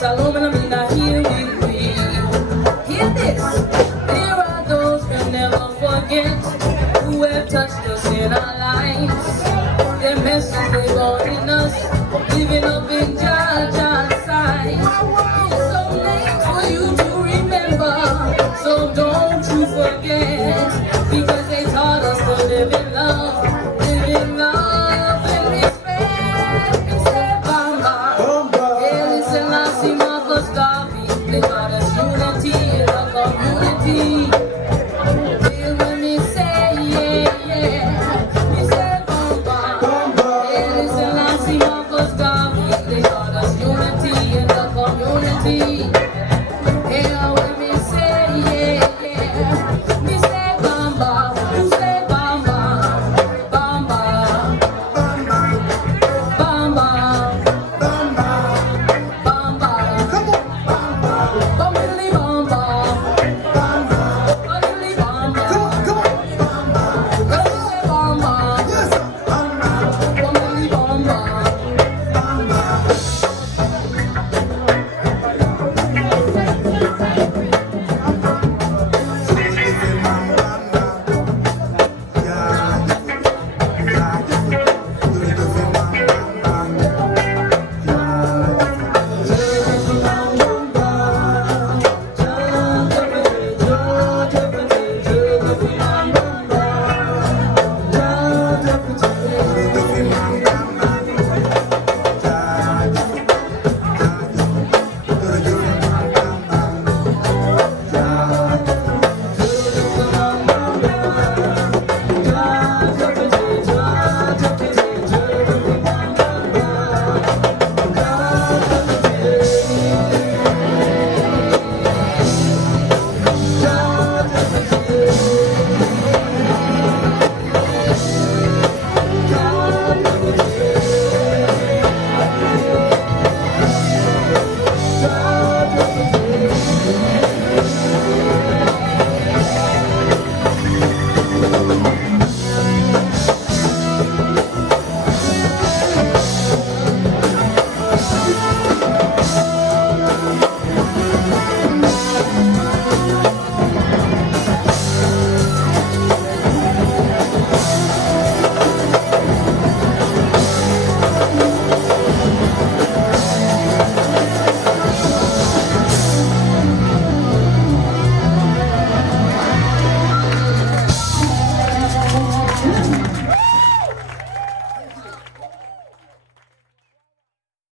Salome and Amina, here with me. Hear this. There are those we'll never forget who have touched us in our lives. Their message they born in us, living up in Jaja's sight. It's so late for you to remember, so don't you forget, because they taught us to live in love and respect. We say Bamba, Haile Selassie, Marcus Garvey, they taught us unity in the community. Hear when me say yeah, yeah, we say Bamba, Haile Selassie, Marcus Garvey, they taught us unity in the community.